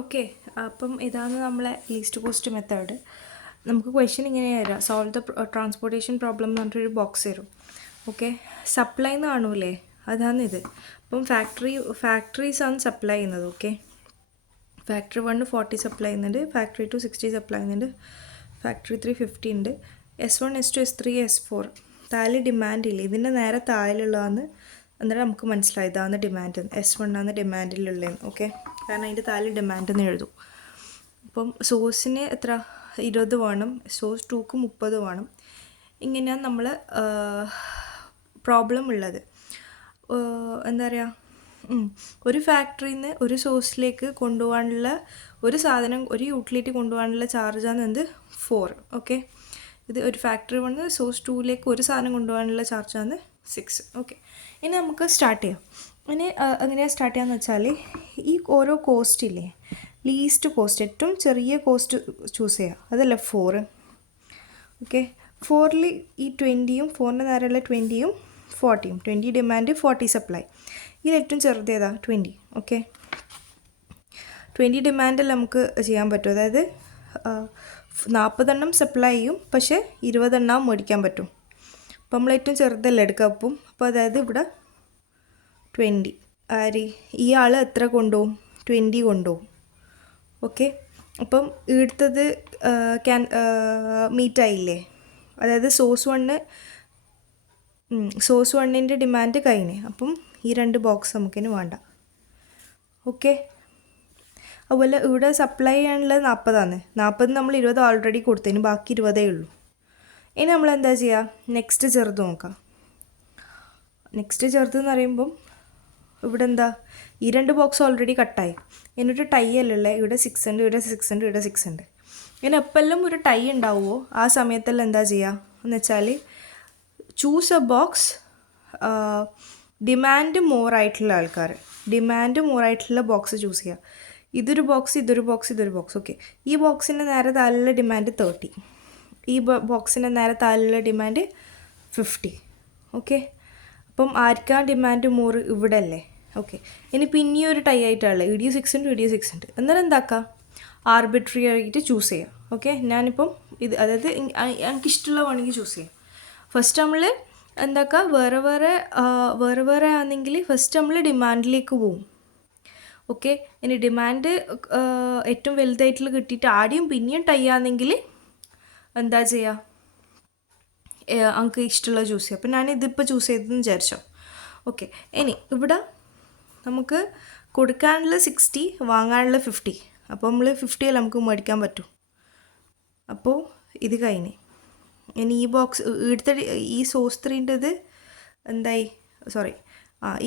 Okay, അപ്പം ഇതാണ് നമ്മളെ ലീസ്റ്റ് കോസ്റ്റ് മെത്തേഡ്. നമുക്ക് ക്വസ്റ്റ്യൻ ഇങ്ങനെ തരാം: സോൾവ് ദ ട്രാൻസ്പോർട്ടേഷൻ പ്രോബ്ലം എന്ന് പറഞ്ഞിട്ടൊരു ബോക്സ് തരും. ഓക്കെ, സപ്ലൈ എന്ന് കാണൂലേ, അതാണ് ഇത്. അപ്പം ഫാക്ടറീസാണ് സപ്ലൈ ചെയ്യുന്നത്. ഓക്കെ, ഫാക്ടറി 1 40 സപ്ലൈ ചെയ്യുന്നുണ്ട്, ഫാക്ടറി 2 60 സപ്ലൈ ചെയ്യുന്നുണ്ട്, ഫാക്ടറി 3 50 ഉണ്ട്. S1 S2 S3 S4 താഴെ ഡിമാൻഡ് ഇല്ല, ഇതിൻ്റെ നേരെ താഴെയുള്ളതാണ്. എന്നിട്ട് നമുക്ക് മനസ്സിലായി ഇതാണ് ഡിമാൻഡ്, S1 ആണ് ഡിമാൻഡിലുള്ളതെന്ന്. ഓക്കെ, കാരണം അതിൻ്റെ താഴെ ഡിമാൻഡ് എന്ന് എഴുതും. അപ്പം സോഴ്സിന് എത്ര 20 വേണം, സോഴ്സ് 2ക്ക് 30 വേണം. ഇങ്ങനെയാണ് നമ്മൾ പ്രോബ്ലം ഉള്ളത്. എന്താ പറയുക, ഒരു ഫാക്ടറിയിൽ നിന്ന് ഒരു സോഴ്സിലേക്ക് കൊണ്ടുപോകാനുള്ള ഒരു സാധനം, ഒരു യൂട്ടിലിറ്റി കൊണ്ടുപോകാനുള്ള ചാർജാണ് എന്ത് 4. ഓക്കെ, ഇത് ഒരു ഫാക്ടറി വന്ന് സോഴ്സ് 2ലേക്ക് ഒരു സാധനം കൊണ്ടുപോകാനുള്ള ചാർജാണ് 6. ഓക്കെ, ഇനി നമുക്ക് സ്റ്റാർട്ട് ചെയ്യാം. ഇനി എങ്ങനെയാണ് സ്റ്റാർട്ട് ചെയ്യാന്ന് വെച്ചാൽ, ഈ ഓരോ കോസ്റ്റ് ഇല്ലേ, ലീസ്റ്റ് കോസ്റ്റ്, ഏറ്റവും ചെറിയ കോസ്റ്റ് ചൂസ് ചെയ്യുക, അതല്ല 4. ഓക്കെ, 4ൽ ഈ 20യും 4ൻ്റെ നേരെയുള്ള 20യും 40യും, 20 ഡിമാൻഡ് 40 സപ്ലൈ. ഇതിൽ ഏറ്റവും ചെറുത് ഏതാ 20. ഓക്കെ, 20 ഡിമാൻഡിൽ നമുക്ക് ചെയ്യാൻ പറ്റും, അതായത് 40 എണ്ണം സപ്ലൈ ചെയ്യും, പക്ഷേ 20 എണ്ണം മേടിക്കാൻ പറ്റും. അപ്പോൾ നമ്മൾ ഏറ്റവും ചെറുതല്ല എടുക്കുക. അപ്പോൾ അതായത് ഇവിടെ 20 ഈ ആൾ എത്ര കൊണ്ടുപോകും, 20 കൊണ്ടുപോകും. ഓക്കെ, അപ്പം എടുത്തത് മീറ്റായില്ലേ, അതായത് സോഴ്സ് 1ൻ്റെ ഡിമാൻഡ് കഴിഞ്ഞ്. അപ്പം ഈ 2 ബോക്സ് നമുക്കിന് വേണ്ട. ഓക്കെ, അതുപോലെ ഇവിടെ സപ്ലൈ ചെയ്യാനുള്ളത് 40 നമ്മൾ 20 ഓൾറെഡി കൊടുത്തതിന് ബാക്കി 20 ഉള്ളൂ. ഇനി നമ്മൾ എന്താ ചെയ്യുക, നെക്സ്റ്റ് ചെറുത് നോക്കാം. നെക്സ്റ്റ് ചെറുതെന്ന് പറയുമ്പം ഇവിടെ എന്താ, ഈ 2 ബോക്സ് ഓൾറെഡി കട്ടായി, എന്നിട്ട് ടൈ അല്ലല്ലേ, ഇവിടെ 6 ഉണ്ട്, ഇവിടെ 6 ഉണ്ട്, ഇവിടെ 6 ഉണ്ട്. ഇങ്ങനെ എപ്പോഴെല്ലാം ഒരു ടൈ ഉണ്ടാവുമോ ആ സമയത്തെല്ലാം എന്താ ചെയ്യുക എന്ന് വെച്ചാൽ, choose A box demand more ആയിട്ടുള്ള ആൾക്കാർ, ഡിമാൻഡ് മോർ ആയിട്ടുള്ള ബോക്സ് ചൂസ് ചെയ്യുക. ഇതൊരു ബോക്സ്, ഇതൊരു ബോക്സ്, ഇതൊരു ബോക്സ്. ഓക്കെ, ഈ ബോക്സിൻ്റെ നേരെ താഴെയുള്ള ഡിമാൻഡ് 30, ഈ ബോക്സിൻ്റെ നേരെ താഴെയുള്ള ഡിമാൻഡ് 50. ഓക്കെ, അപ്പം ആർക്കാണ് ഡിമാൻഡ് മോർ, ഇവിടെ അല്ലേ. ഓക്കെ, ഇനി പിന്നെയും ഒരു ടൈ ആയിട്ടുള്ളത്, ഇഡിയോ 6 ഉണ്ട്, ഇഡിയോ 6 ഉണ്ട്. എന്നാലും എന്താക്കാം, ആർബിട്രറി ആയിട്ട് ചൂസ് ചെയ്യാം. ഓക്കെ, ഞാനിപ്പം ഇത്, അതായത് എനിക്കിഷ്ടമുള്ള വേണമെങ്കിൽ ചൂസ് ചെയ്യാം. ഫസ്റ്റ് നമ്മൾ എന്താക്കുക, വേറെ വേറെ ആണെങ്കിൽ ഫസ്റ്റ് നമ്മൾ ഡിമാൻഡിലേക്ക് പോവും. ഓക്കെ, ഇനി ഡിമാൻഡ് ഏറ്റവും വലുതായിട്ടുള്ള കിട്ടിയിട്ട് ആദ്യം പിന്നെയും ടൈ ആണെങ്കിൽ എന്താ ചെയ്യുക, നമുക്ക് ഇഷ്ടമുള്ള ചൂസ് ചെയ്യാം. അപ്പം ഞാൻ ഇതിപ്പോൾ ചൂസ് ചെയ്തതെന്ന് വിചാരിച്ചോ. ഓക്കെ, ഇനി ഇവിടെ നമുക്ക് കൊടുക്കാനുള്ള 60, വാങ്ങാനുള്ള 50. അപ്പോൾ നമ്മൾ 50 നമുക്ക് മേടിക്കാൻ പറ്റും. അപ്പോൾ ഇത് കഴിഞ്ഞ്. ഇനി ഈ ബോക്സ് എടുത്ത ഈ സോഴ്സ് 3ൻ്റെത് എന്തായി,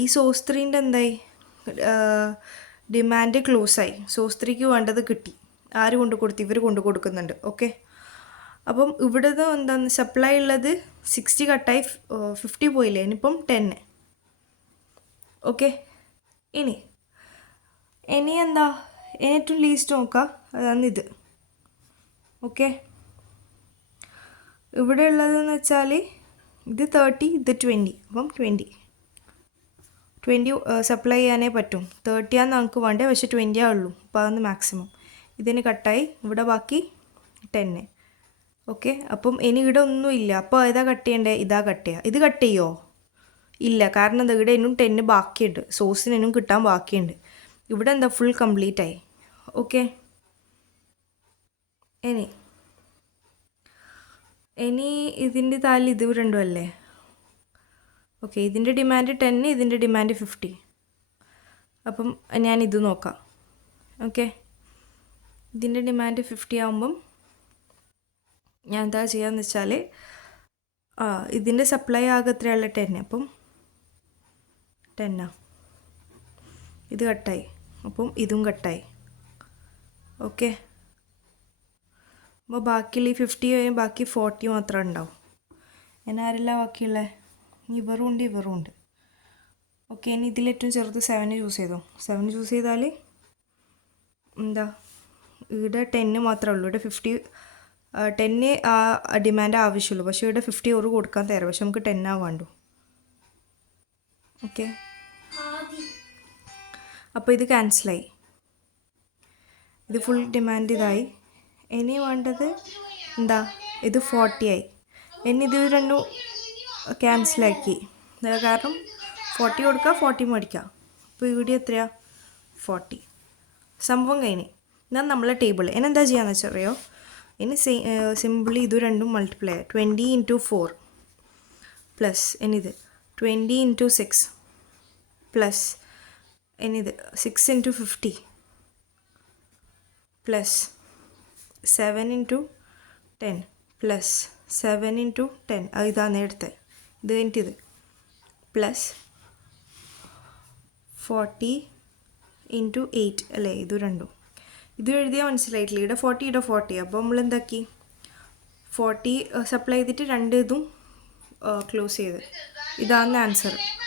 ഈ സോഴ്സ് 3ൻ്റെ എന്തായി, ഡിമാൻഡ് ക്ലോസായി, സോഴ്സ് 3ക്ക് വേണ്ടത് കിട്ടി. ആര് കൊണ്ട് കൊടുത്തു, ഇവർ കൊണ്ട് കൊടുക്കുന്നുണ്ട്. ഓക്കെ, അപ്പം ഇവിടുന്ന് എന്താണ് സപ്ലൈ ഉള്ളത് 60 കട്ടായി, 50 പോയില്ലേ, ഇനിയിപ്പം 10. ഓക്കെ, ഇനി എന്താ, ഏറ്റവും ലീസ്റ്റ് നോക്കാം, അതാണ് ഇത്. ഓക്കെ, ഇവിടെ ഉള്ളതെന്ന് വെച്ചാൽ ഇത് 30, ഇത് 20. അപ്പം 20 സപ്ലൈ ചെയ്യാനേ പറ്റും. 30 ആണ് നമുക്ക് വേണ്ടത്, പക്ഷേ 20 ഉള്ളൂ. അപ്പോൾ അതൊന്ന് മാക്സിമം. ഇതിന് കട്ടായി, ഇവിടെ ബാക്കി 10. ഓക്കെ, അപ്പം ഇനി ഇവിടെ ഒന്നുമില്ല. അപ്പോൾ ഏതാ കട്ട് ചെയ്യേണ്ടത്, ഇതാ കട്ട് ചെയ്യുക. ഇത് കട്ട് ചെയ്യുമോ, ഇല്ല, കാരണം എന്താ, ഇവിടെ ഇന്നും 10 ബാക്കിയുണ്ട്, സോഴ്സിനും കിട്ടാൻ ബാക്കിയുണ്ട്. ഇവിടെ എന്താ ഫുൾ കംപ്ലീറ്റ് ആയി. ഓക്കെ, ഇനി ഇതിൻ്റെ താഴെ ഇത് രണ്ടും അല്ലേ. ഓക്കെ, ഇതിൻ്റെ ഡിമാൻഡ് 10, ഇതിൻ്റെ ഡിമാൻഡ് 50. അപ്പം ഞാൻ ഇത് നോക്കാം. ഓക്കെ, ഇതിൻ്റെ ഡിമാൻഡ് 50 ആകുമ്പം ഞാൻ എന്താ ചെയ്യാന്ന് വെച്ചാൽ, ഇതിൻ്റെ സപ്ലൈ ആകെ എത്രയുള്ള 10, അപ്പം 10. ഇത് കട്ടായി, അപ്പം ഇതും കട്ടായി. ഓക്കെ, അപ്പോൾ ബാക്കിയുള്ള ഈ 50 കഴിഞ്ഞ് ബാക്കി 40 മാത്രമേ ഉണ്ടാവും. ഞാൻ ആരെല്ല ബാക്കിയുള്ളത്, ഇവറും ഉണ്ട്. ഓക്കെ, ഇനി ഇതിലേറ്റവും ചെറുത് 7 ചൂസ് ചെയ്തോ. 7 ചൂസ് ചെയ്താൽ എന്താ, ഇവിടെ 10 മാത്രമേ ഉള്ളൂ. ഇവിടെ 50, 10 ഡിമാൻഡ് ആവശ്യമുള്ളൂ, പക്ഷേ ഇവിടെ 50 ഒരു കൊടുക്കാൻ തരാം, പക്ഷെ നമുക്ക് 10 വേണ്ടു. ഓക്കെ, അപ്പോൾ ഇത് ക്യാൻസലായി. ഇത് ഫുൾ ഡിമാൻഡ് ഇതായി. ഇനി വേണ്ടത് എന്താ, ഇത് 40 ആയി. ഇനി ഇത് രണ്ടും ക്യാൻസലാക്കി, കാരണം 40 കൊടുക്കുക 40 മേടിക്കുക. അപ്പോൾ ഇവിടെ എത്രയാണ് 40. സംഭവം കഴിഞ്ഞ്. എന്നാൽ നമ്മളെ ടേബിൾ ഇനി എന്താ ചെയ്യാന്ന് വെച്ചാൽ അറിയോ, ഇനി സിമ്പിളി ഇത് രണ്ടും മൾട്ടിപ്ലൈ 20 × 4 പ്ലസ് ഇനിത് 20 × 6 പ്ലസ് ഇനിത് 6 × 50 പ്ലസ് 7 × 10 പ്ലസ് 7 × 10 ഇതാണ് എടുത്തത്. ഇത് കഴിഞ്ഞിട്ട് ഇത് പ്ലസ് 40 × 8 അല്ലേ, ഇത് രണ്ടും. ഇത് എഴുതിയാൽ മനസ്സിലായിട്ടില്ല. ഇവിടെ 40 ഇവിടെ 40. അപ്പോൾ നമ്മൾ എന്താക്കി 40 സപ്ലൈ ചെയ്തിട്ട് രണ്ട് ഇതും ക്ലോസ് ചെയ്ത്. ഇതാണ് ആൻസർ.